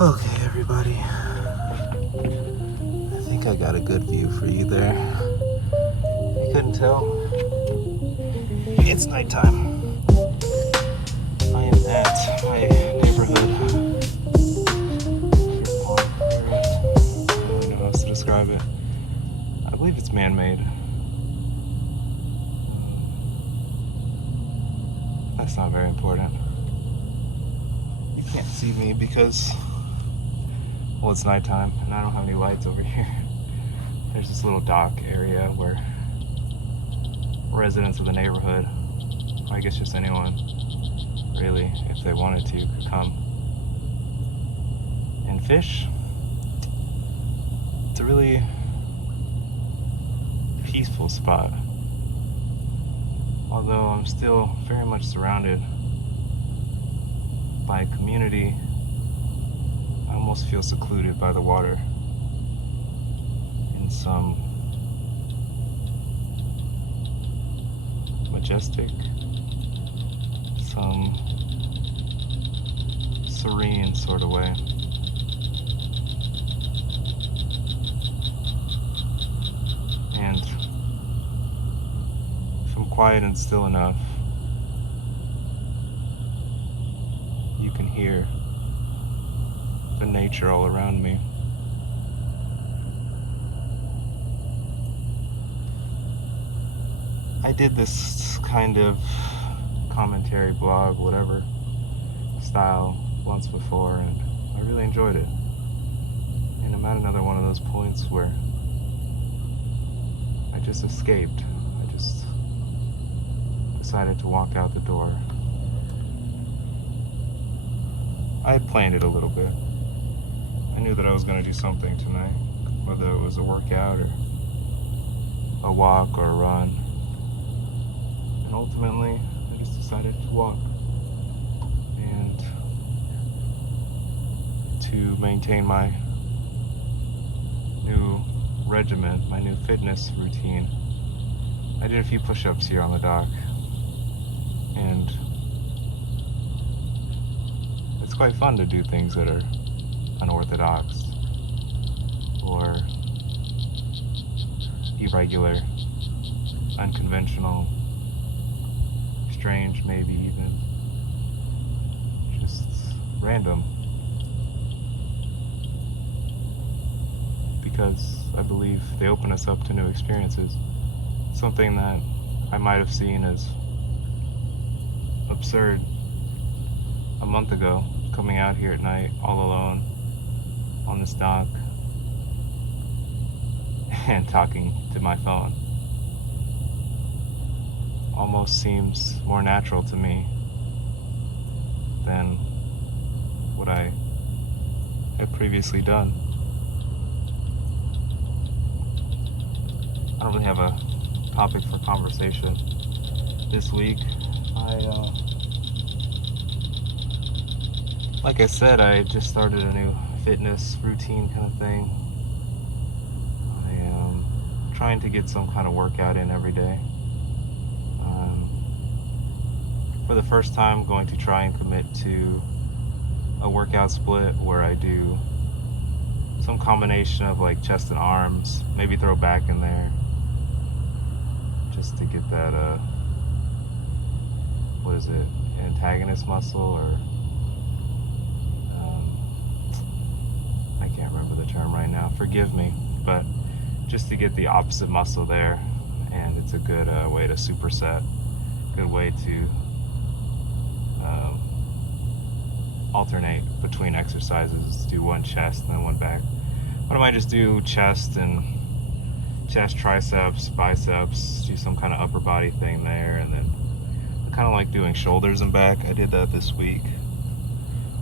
Okay, everybody. I think I got a good view for you there. You couldn't tell? It's nighttime. I am at my neighborhood Deer Pond area. I don't really know how else to describe it. I believe it's man-made. That's not very important. You can't see me because, well, it's nighttime and I don't have any lights over here. There's this little dock area where residents of the neighborhood, I guess just anyone really, if they wanted to, could come and fish. It's a really peaceful spot. Although I'm still very much surrounded by a community, I almost feel secluded by the water in some majestic, some serene sort of way. And if I'm quiet and still enough, you can hear the nature all around me. I did this kind of commentary blog, whatever style, once before, and I really enjoyed it. And I'm at another one of those points where I just escaped. I just decided to walk out the door. I planned it a little bit. I knew that I was going to do something tonight, whether it was a workout or a walk or a run. And ultimately, I just decided to walk and to maintain my new regimen, my new fitness routine. I did a few push-ups here on the dock, and it's quite fun to do things that are unorthodox or irregular, unconventional, strange, maybe even just random, because I believe they open us up to new experiences. Something that I might have seen as absurd a month ago, coming out here at night all alone on this dock and talking to my phone, almost seems more natural to me than what I had previously done. I don't really have a topic for conversation this week. Like I said, I just started a new fitness routine kind of thing. I am trying to get some kind of workout in every day. For the first time, going to try and commit to a workout split where I do some combination of like chest and arms, maybe throw back in there, just to get that, what is it, antagonist muscle, or I can't remember the term right now, forgive me, but just to get the opposite muscle there. And it's a good way to superset, good way to alternate between exercises, do one chest and then one back. But I might just do chest, triceps, biceps, do some kind of upper body thing there, and then I kind of like doing shoulders and back. I did that this week.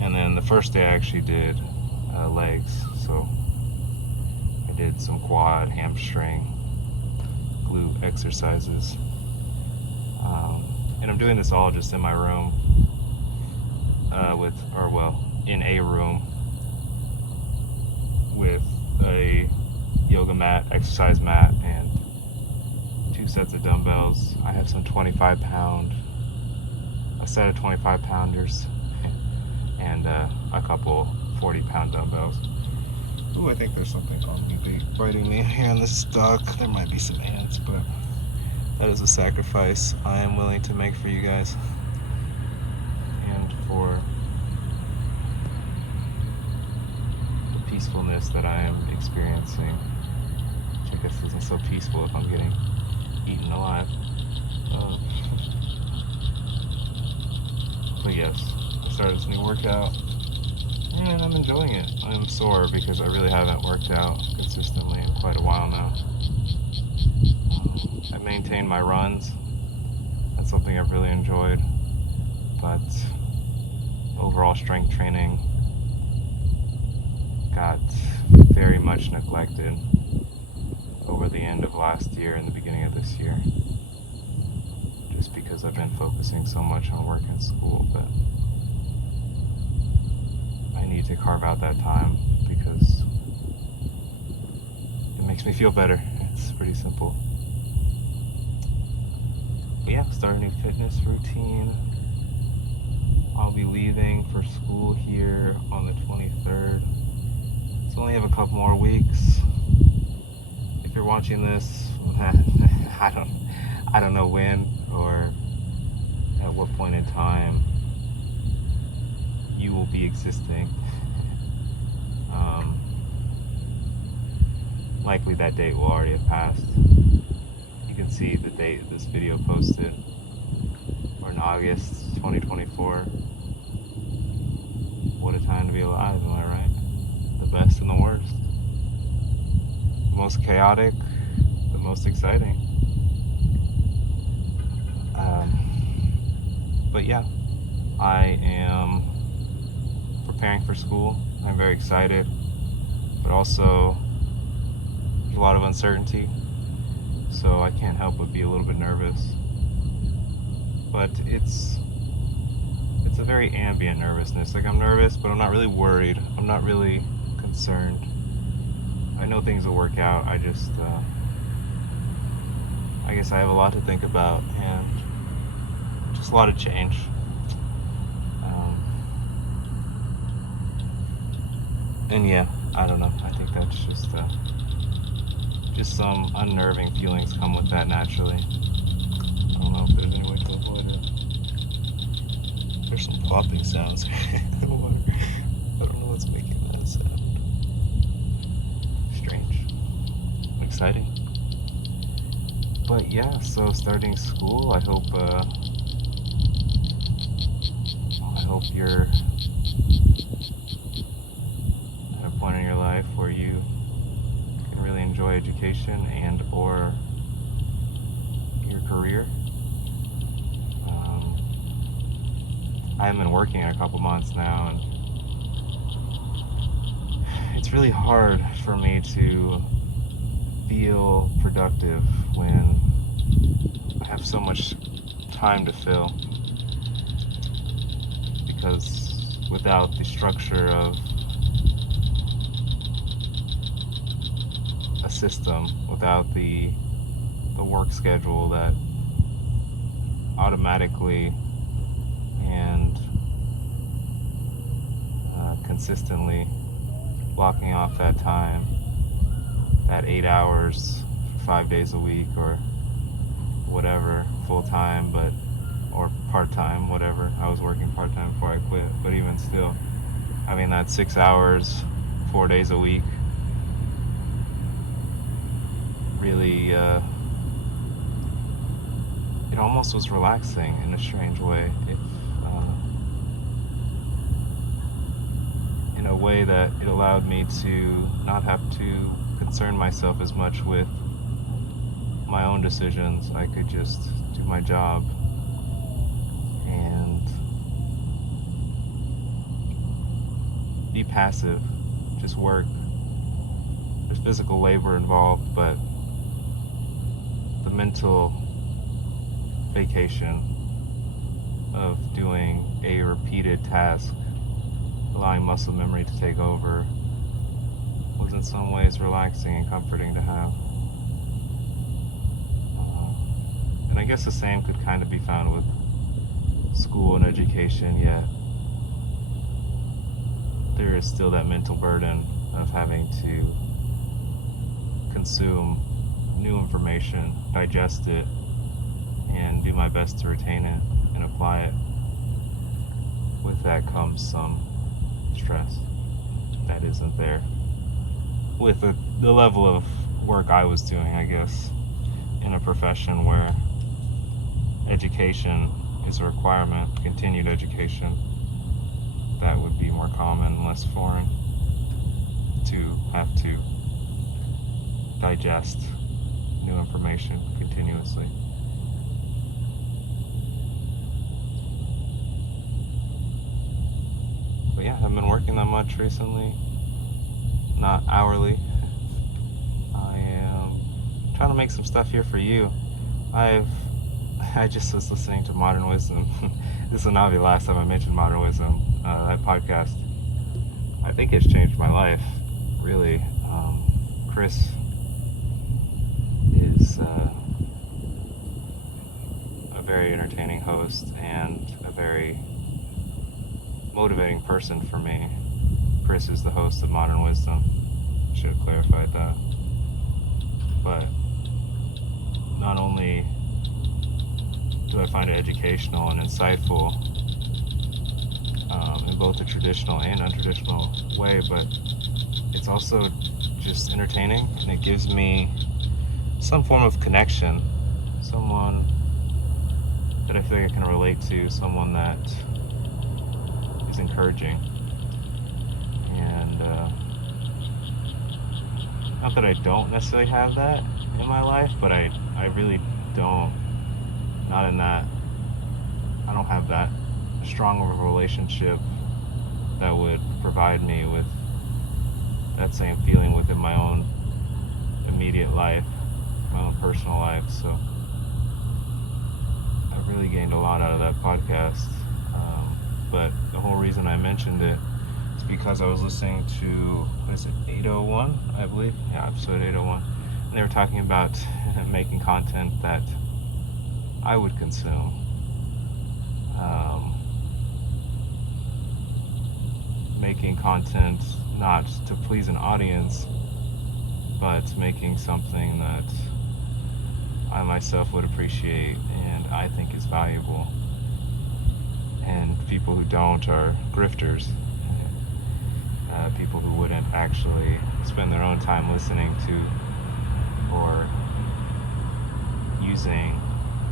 And then the first day I actually did legs, so I did some quad, hamstring, glute exercises. And I'm doing this all just in my room, in a room with a yoga mat, exercise mat, and 2 sets of dumbbells. I have some 25-pound, a set of 25-pounders, and a couple 40-pound dumbbells. Ooh, I think there's something on me biting me here on this stalk. There might be some ants, but that is a sacrifice I am willing to make for you guys and for the peacefulness that I am experiencing, which I guess isn't so peaceful if I'm getting eaten alive. But yes, I started this new workout and I'm enjoying it. I'm sore because I really haven't worked out consistently in quite a while now. I maintained my runs. That's something I've really enjoyed. But overall strength training got very much neglected over the end of last year and the beginning of this year. Just because I've been focusing so much on work and school, but I need to carve out that time because it makes me feel better. It's pretty simple. But yeah, start a new fitness routine. I'll be leaving for school here on the 23rd. So I only have a couple more weeks. If you're watching this, I don't know when or at what point in time you will be existing. Likely that date will already have passed. You can see the date this video posted. We're in August 2024. What a time to be alive, am I right? The best and the worst. The most chaotic, the most exciting. But yeah, I am preparing for school. I'm very excited, but also there's a lot of uncertainty, so I can't help but be a little bit nervous. But it's a very ambient nervousness. Like, I'm nervous, but I'm not really worried. I'm not really concerned. I know things will work out. I guess I have a lot to think about and just a lot of change. And yeah, I don't know. I think that's just some unnerving feelings come with that naturally. I don't know if there's any way to avoid it. There's some plopping sounds in the water. I don't know what's making that sound. Strange. Exciting. But yeah, so starting school, I hope you're at a point in your life where you can really enjoy education and or your career. I haven't been working in a couple months now, and it's really hard for me to feel productive when I have so much time to fill, because without the structure of a system, without the work schedule that automatically and consistently blocking off that time, that 8 hours for 5 days a week or whatever, full-time, but or part-time, whatever. I was working part-time before I quit, but even still, having that 6 hours 4 days a week really it almost was relaxing in a strange way. In a way that it allowed me to not have to concern myself as much with my own decisions. I could just do my job and be passive, just work. There's physical labor involved, but the mental vacation of doing a repeated task, allowing muscle memory to take over, was in some ways relaxing and comforting to have. And I guess the same could kind of be found with school and education, yet there is still that mental burden of having to consume new information, digest it, and do my best to retain it and apply it. With that comes some stress that isn't there with the level of work I was doing, I guess, in a profession where education is a requirement, continued education. That would be more common, less foreign to have to digest new information continuously. But yeah, I haven't been working that much recently, not hourly. I am trying to make some stuff here for you. I just was listening to Modern Wisdom. This will not be the last time I mentioned Modern Wisdom. That podcast, I think it's changed my life, really. Chris is a very entertaining host and a very motivating person for me. Chris is the host of Modern Wisdom. Should have clarified that. But not only do I find it educational and insightful in both a traditional and untraditional way, but it's also just entertaining, and it gives me some form of connection, someone that I feel like I can relate to, someone that is encouraging. And not that I don't necessarily have that in my life, but I really don't. Not in that I don't have that strong of a relationship that would provide me with that same feeling within my own immediate life, my own personal life. So I've really gained a lot out of that podcast. But the whole reason I mentioned it is because I was listening to, what is it, 801, I believe? Yeah, episode 801. And they were talking about making content that I would consume. Making content not to please an audience, but making something that I myself would appreciate and I think is valuable. And people who don't are grifters. People who wouldn't actually spend their own time listening to or using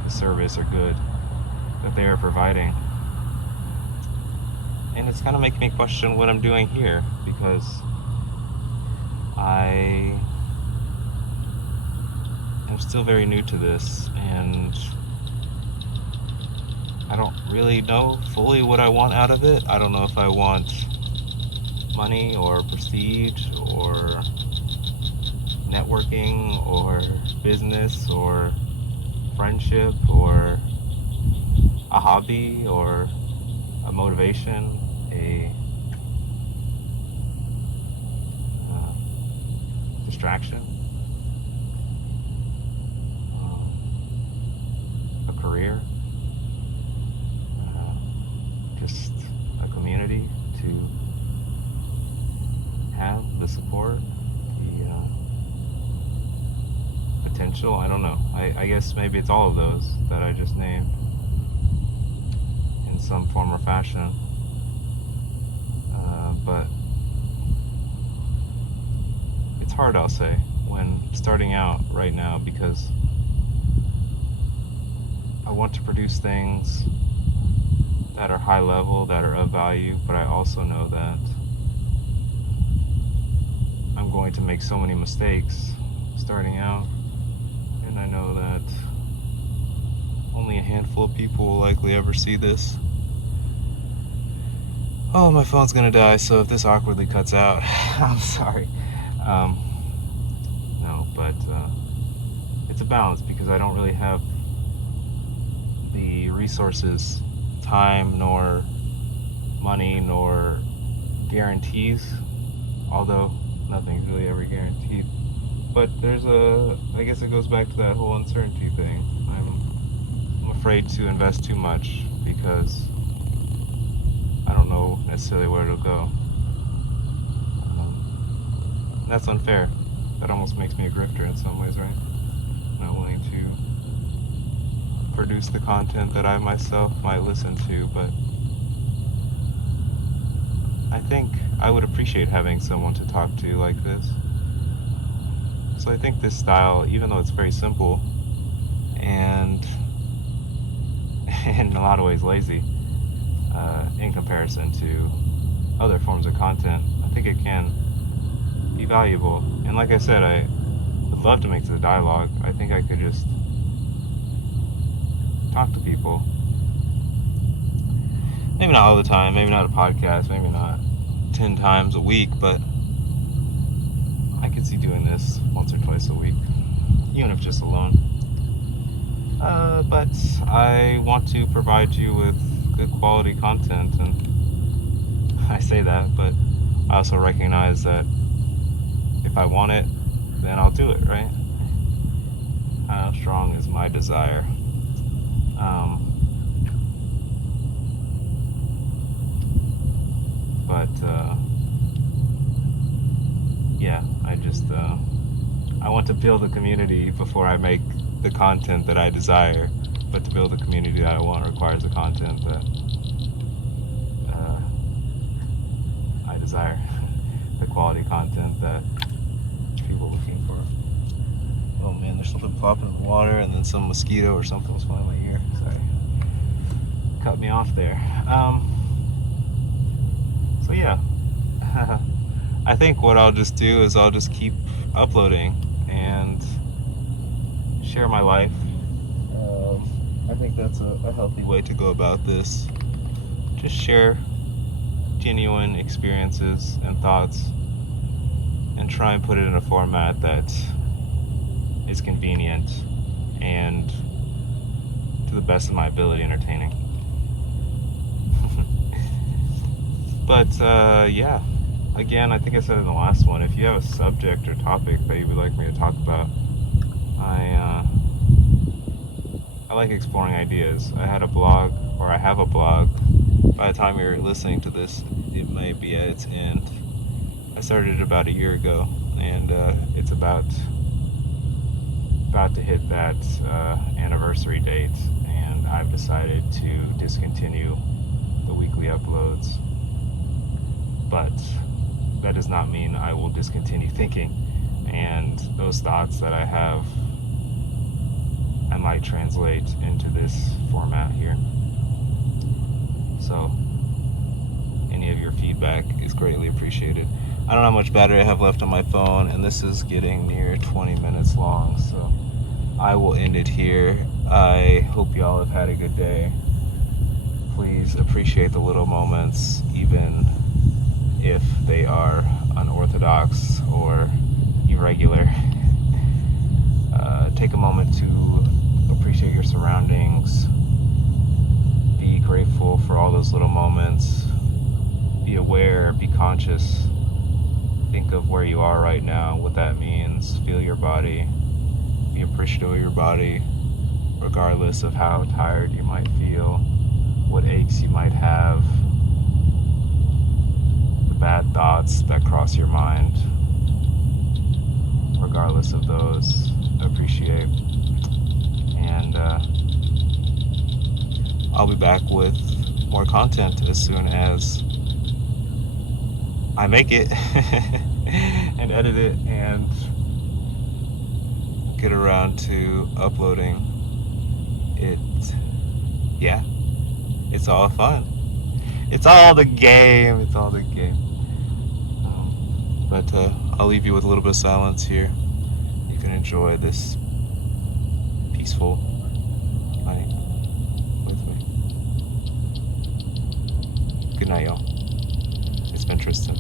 the service or good that they are providing. And it's kind of making me question what I'm doing here, because I am still very new to this, and I don't really know fully what I want out of it. I don't know if I want money or prestige or networking or business or friendship or a hobby or a motivation, a distraction, a career, just a community to have, the support, the potential. I don't know. I guess maybe it's all of those that I just named in some form or fashion. But it's hard, I'll say, when starting out right now, because I want to produce things that are high level, that are of value, but I also know that I'm going to make so many mistakes starting out, and I know that only a handful of people will likely ever see this. Oh, my phone's gonna die, so if this awkwardly cuts out, I'm sorry. No, but it's a balance, because I don't really have the resources, time, nor money, nor guarantees, although nothing's really ever guaranteed. But I guess it goes back to that whole uncertainty thing. I'm afraid to invest too much because I don't know necessarily where it'll go. That's unfair. That almost makes me a grifter in some ways, right? Not willing to produce the content that I myself might listen to, but I think I would appreciate having someone to talk to like this. So I think this style, even though it's very simple and in a lot of ways lazy, in comparison to other forms of content, I think it can be valuable. And like I said, I would love to make this a dialogue. I think I could just talk to people. Maybe not all the time, maybe not a podcast, maybe not 10 times a week, but I could see doing this once or twice a week, even if just alone. But I want to provide you with good quality content, and I say that, but I also recognize that if I want it, then I'll do it, right? How strong is my desire? Yeah, I want to build a community before I make the content that I desire. But to build the community that I want requires the content that I desire, the quality content that people are looking for. Oh man, there's something popping in the water, and then some mosquito or something was flying in my ear. Sorry, cut me off there. So yeah, I think what I'll just do is I'll just keep uploading and share my life. I think that's a healthy way to go about this. Just share genuine experiences and thoughts and try and put it in a format that is convenient and, to the best of my ability, entertaining. But yeah, again, I think I said in the last one, if you have a subject or topic that you would like me to talk about, I like exploring ideas. I have a blog. By the time you're listening to this, it may be at its end. I started it about a year ago, and it's about to hit that anniversary date, and I've decided to discontinue the weekly uploads. But that does not mean I will discontinue thinking, and those thoughts that I have, I might translate into this format here. So any of your feedback is greatly appreciated. I don't know how much battery I have left on my phone, and this is getting near 20 minutes long, so I will end it here. I hope y'all have had a good day. Please appreciate the little moments, even if they are unorthodox or irregular. Take a moment to appreciate your surroundings. Be grateful for all those little moments. Be aware, be conscious. Think of where you are right now, what that means. Feel your body. Be appreciative of your body, regardless of how tired you might feel, what aches you might have, the bad thoughts that cross your mind. Regardless of those, appreciate. And I'll be back with more content as soon as I make it and edit it and get around to uploading it. Yeah, it's all fun. It's all the game. It's all the game. But I'll leave you with a little bit of silence here. You can enjoy this peaceful night with me. Good night, y'all. It's been Tristan.